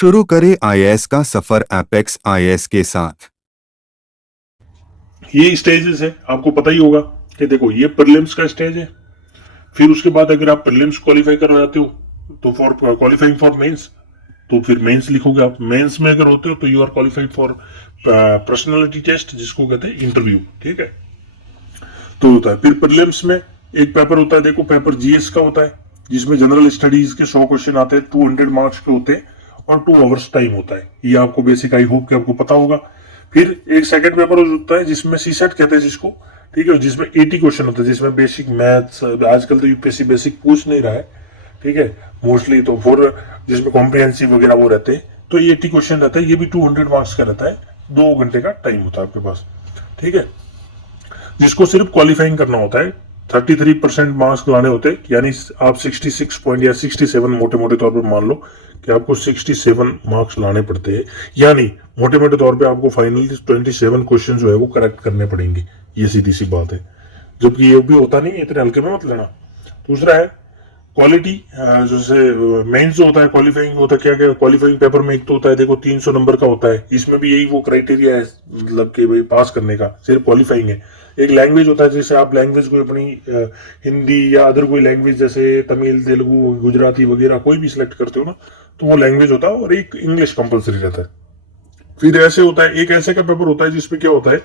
शुरू करें आईएएस का सफर एपेक्स आईएएस के साथ। ये स्टेजेस है, आपको पता ही होगा कि देखो ये प्रीलिम्स का स्टेज है। फिर उसके बाद अगर आप प्रीलिम्स क्वालिफाई कर जाते हो तो फॉर क्वालिफाइंग फॉर मेंस, तो फिर मेंस लिखोगे आप। मेंस में अगर होते हो तो you are qualified for personality test, जिसको कहते हैं इंटरव्यू। ठीक है, तो होता है। फिर प्रीलिम्स में एक पेपर होता है, देखो पेपर जीएस का होता है, जिसमें जनरल स्टडीज के 100 क्वेश्चन आते हैं, 200 मार्क्स के होते हैं और 2 आवर्स टाइम होता है। ये आपको बेसिक आई होप कि आपको पता होगा। फिर एक सेकंड पेपर होता है जिसमें सीसेट कहते हैं जिसको, ठीक है, जिसमें 80 क्वेश्चन होते हैं, जिसमें बेसिक मैथ्स, आजकल तो यूपीएससी बेसिक पूछ नहीं रहा है, ठीक है, मोस्टली तो फॉर जिसमें कॉम्प्रिहेंसिव वगैरह वो रहते हैं, तो ये 80 क्वेश्चन रहता है। ये भी 200 मार्क्स का रहता है, 2 घंटे का टाइम होता है आपके पास, ठीक है, जिसको सिर्फ क्वालिफाइंग करना होता है। 33% मार्क्स लाने होते हैं, यानी आप 66 पॉइंट या 67 मोटे मोटे तौर पर मान लो कि आपको 67 मार्क्स लाने पड़ते हैं, यानी मोटे मोटे तौर पे आपको फाइनली 27 क्वेश्चन जो है वो करेक्ट करने पड़ेंगे। ये सीधी सी बात है, जबकि ये भी होता नहीं है, इतने हल्के में मत लेना। दूसरा है क्वालिटी, जैसे मेंस जो होता है, क्वालिफाइंग होता है, क्या क्या क्वालिफाइंग पेपर में एक तो होता है देखो 300 नंबर का होता है, इसमें भी यही वो क्राइटेरिया है, मतलब कि भाई पास करने का सिर्फ क्वालिफाइंग है। एक लैंग्वेज होता है, जैसे आप लैंग्वेज को अपनी हिंदी या अदर कोई लैंग्वेज जैसे तमिल, तेलुगु, गुजराती वगैरह कोई भी सिलेक्ट करते हो ना, तो वो लैंग्वेज होता है, और एक इंग्लिश कंपलसरी रहता है। फिर ऐसे होता है, एक ऐसे का पेपर होता है जिसमें क्या होता है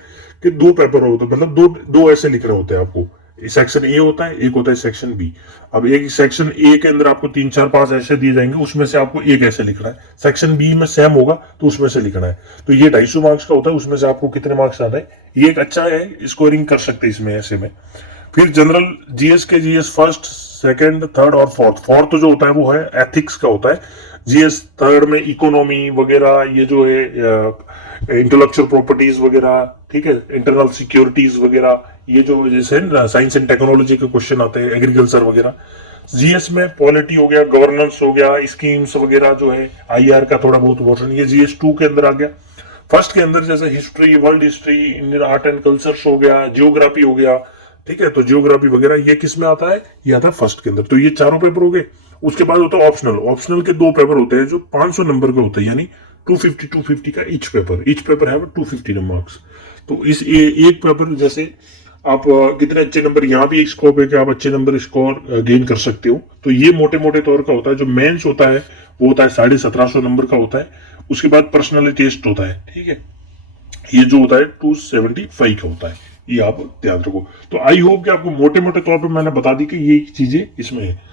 कि 2 पेपर होते हैं, मतलब दो दो ऐसे लिख रहे होते हैं आपको। सेक्शन ए होता है, एक होता है सेक्शन बी। अब एक सेक्शन ए के अंदर आपको 3 4 5 ऐसे दिए जाएंगे, उसमें से आपको एक ऐसे लिखना है। सेक्शन बी में सेम होगा तो उसमें से लिखना है। तो ये 250 मार्क्स का होता है, उसमें से आपको कितने मार्क्स आना है, ये एक अच्छा है, स्कोरिंग कर सकते हैं इसमें ऐसे में। फिर जनरल जीएस के जीएस फर्स्ट, सेकंड, थर्ड और फोर्थ। फोर्थ जो होता है वो है एथिक्स का होता है। जीएस थर्ड में इकोनॉमी वगैरह, ये जो है इंटेलेक्चुअल प्रॉपर्टीज वगैरह, ठीक है, इंटरनल सिक्योरिटीज वगैरह, ये जो जैसे साइंस एंड टेक्नोलॉजी के क्वेश्चन आते हैं, एग्रीकल्चर वगैरह। जीएस में पॉलिटी हो गया, गवर्नेंस हो गया, स्कीम्स वगैरह जो है, आईआर का थोड़ा बहुत पोर्शन, ये जीएस 2 के अंदर आ गया। फर्स्ट के अंदर जैसे history, world history, Indian art and cultures हो गया, जियोग्राफी हो गया, ठीक है, तो जियोग्राफी वगैरह ये किस में आता है, ये आता है फर्स्ट के अंदर। तो ये चारों पेपर हो गए। उसके बाद होता है ऑप्शनल। ऑप्शनल के 2 पेपर होते हैं जो 500 नंबर के होते हैं, यानी 250 का ईच पेपर है 250 मार्क्स। तो इस एक पेपर जैसे आप कितने अच्छे नंबर, यहाँ भी एक स्कोप है कि आप अच्छे नंबर स्कोर गेन कर सकते हो। तो ये मोटे मोटे तौर का होता है। जो मेंस होता है वो होता है 1750 नंबर का होता है। उसके बाद पर्सनैलिटी टेस्ट होता है, ठीक है, ये जो होता है 275 का होता है। ये आप ध्यान रखो। तो आई होप कि आपको मोटे मोटे तौर पे मैंने बता दी कि ये चीजें इसमें है।